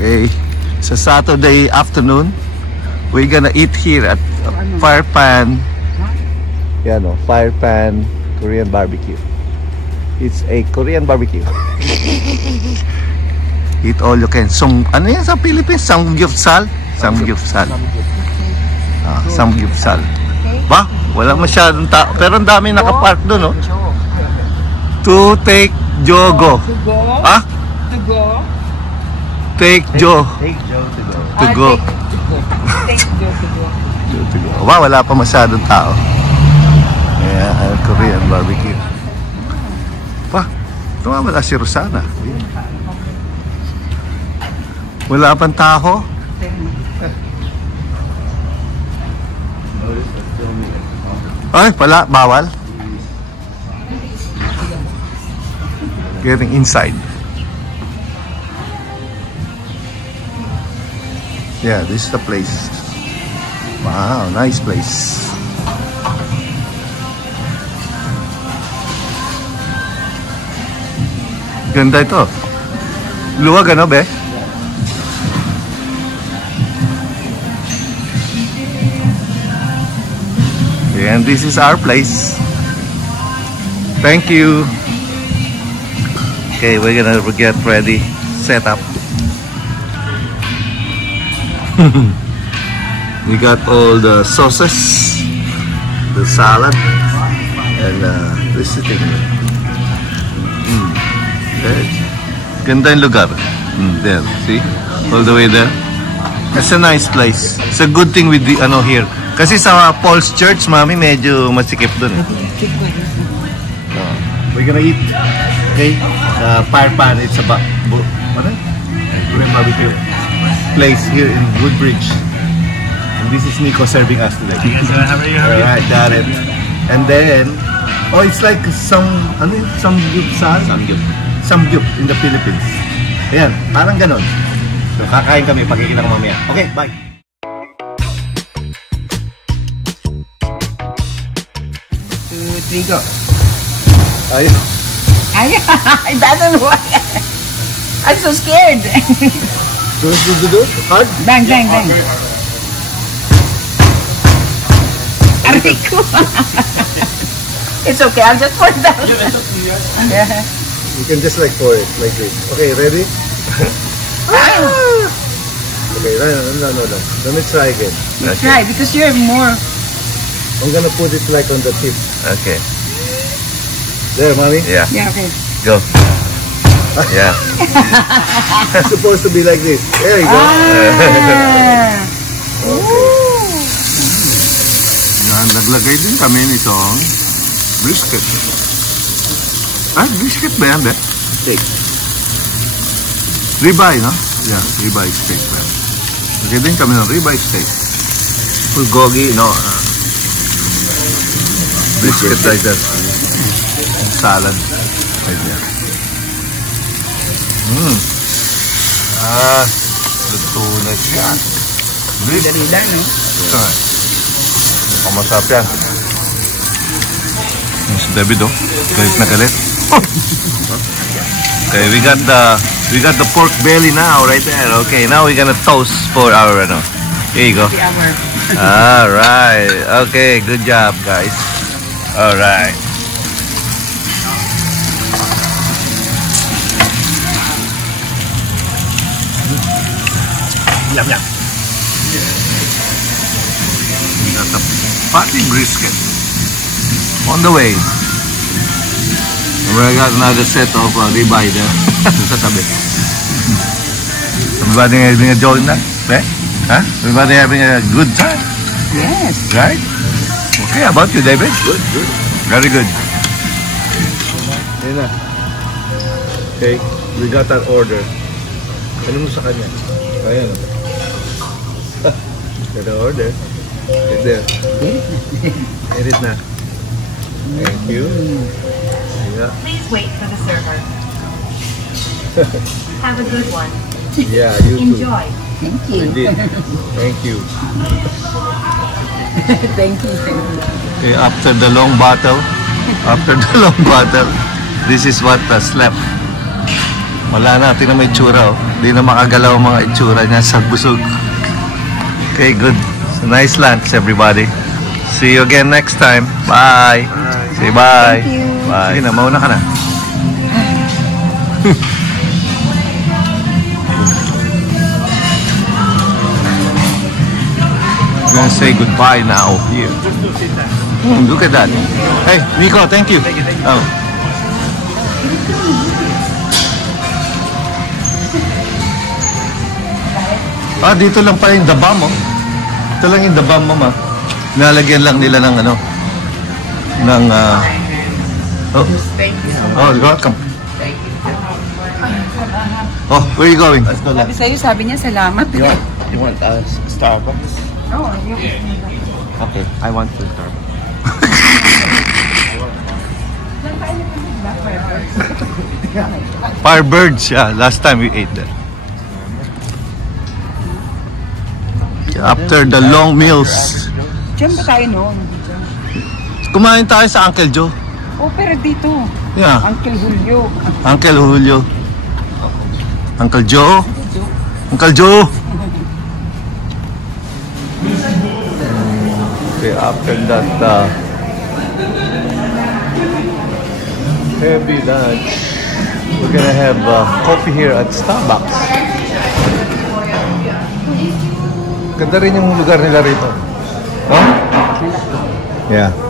Okay, it's a Saturday afternoon. We're gonna eat here at Fire Pan. Yan o, Fire Pan Korean barbecue. It's a Korean barbecue. Eat all you can. Ano yan sa Philippines? Samgyeopsal? Samgyeopsal. Samgyeopsal. Ba? Wala masyadong tao. Pero ang dami nakapark doon, no? To take Jogo. Ah? To go. Take Joe. Take Joe to go. To go. Take Joe to go. To go. Wow, wala pa masyadong tao. Ayan, Korean barbecue. Pa, tumawala si Rosana. Wala pang tao. Ay, pala, bawal. Getting inside. Yeah, this is the place. Wow, nice place. Ganda ito. Luwag ano, be? And this is our place. Thank you. Okay, we're gonna get ready. Set up. We got all the sauces, the salad, and the sitting. Okay. Ganda yung lugar. There, see? All the way there. It's a nice place. It's a good thing with the here. Kasi sa Paul's Church, mami, medyo masikip dun. We're gonna eat. Okay? Fire Pan. It's a barbecue place here in Woodbridge. And this is Nico serving us today. Yes, sir. How are you? Alright, got it. And then, it's like samgyeopsal? Samgyup in the Philippines. Ayan, parang ganon. So, kakain kami, pagkikita ko mamaya. Okay, bye! 2, 3, go. Ayun. It doesn't work. I'm so scared. Do you do? Hard? Bang, bang, bang. Aray ko. It's okay, I'll just pour it down. Yeah. You can just like pour it like this. Okay, ready? Okay, no. Let me try again. You try, because you have more. I'm gonna put it like on the tip. Okay. There, mommy? Yeah. Yeah, okay. Go. Yeah. It's supposed to be like this. There you go. Yan, naglagay din kami nitong brisket. Brisket ba yan, be? Steak. Ribeye, no? Yeah, ribeye steak. Lagay din kami ng ribeye steak. Bulgogi, no? Brisket like that. Salad. Like that. Luto na siya. Dali lang, no? Masarap yan. Si David, galit na galit. Okay, we got the pork belly now, right there. Okay, now we're gonna toast for our Here you go. Alright. Okay, good job, guys. Alright. Yum, yum. We got the fatty brisket on the way. And we got another set of ribeye there. Sa tabi. Everybody having a joy na? Huh? Everybody having a good time? Yes. Right? Okay, how about you, David? Good. Very good. Ayan na. Okay, we got that order. Ano mo sa kanya? Ayan. Got the order. Right there. Edit na. Thank you. Yeah. Please wait for the server. Have a good one. Yeah, you too. Enjoy. Thank you. Indeed. Thank you. Thank you. Okay, after the long battle, this is what slept. Wala na, tingnan mo itsura, oh. Hindi na makagalaw ang mga itsura niya sa busog. Okay, good. So, nice lunch, everybody. See you again next time. Bye. Say bye. Thank you. Bye. Sige na, mauna ka na. I'm gonna say goodbye now here. Look at that. Hey, Nico, thank you. Oh. Ah, dito lang pala yung dabam, oh. Ito lang yung dabam, mama. Nalagyan lang nila ng ano, ng, oh, oh, you're welcome. Oh, where are you going? Let's go Sabi sa'yo, sabi niya, salamat. You want Starbucks? Oo, Okay, I want the Starbucks. Firebirds, yeah. Last time we ate there. After the long meals, Diyan ba tayo noon? kumain tayo sa Uncle Joe. Oh, pero dito. Yeah, Uncle Julio. Uncle Julio. Uncle Joe. Uncle Joe. Okay, after that heavy lunch, we're gonna have coffee here at Starbucks. Ganda rin yung lugar nila rito. Huh? Yeah.